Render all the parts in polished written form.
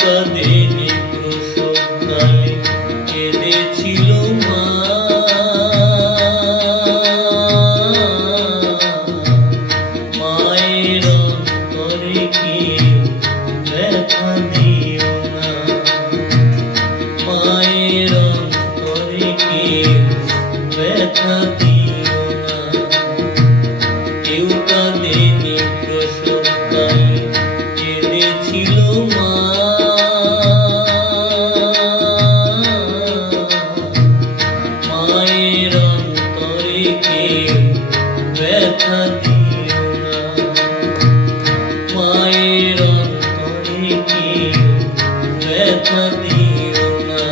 কাঁদেনি প্রসবকালে কেঁদেছিল মা। মায়ের অন্তরে কেউ ব্যথা দিও না, মায়ের অন্তরে কেউ ব্যথা দিও না। কেউ কাঁদেনি প্রসবকালে কেঁদেছিল মা। মায়ের অন্তরে কেউ ব্যথা দিও না, মায়ের অন্তরে কেউ ব্যথা দিও না।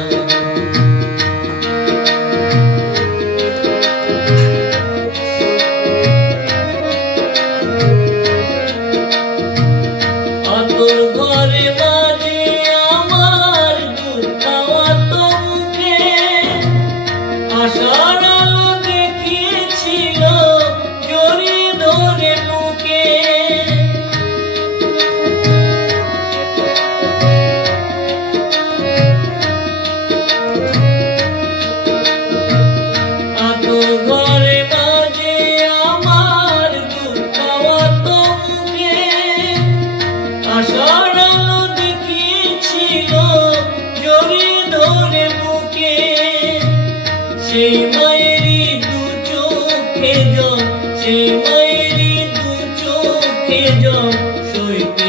আতর ঘরে মাঝে আমার দুধ খাওয়াতো মুখে, আশার আলো দেখিয়েছিল জড়িয়ে ধরে বুকে। আতর ঘরে মাঝে আমার দুধ খাওয়াতো মুখে, আশার আলো দেখিয়েছিল জড়িয়ে ধরে বুকে। সেই মায়েরই দু চোখে জল, সেই মায়েরই দু চোখে জল সইতে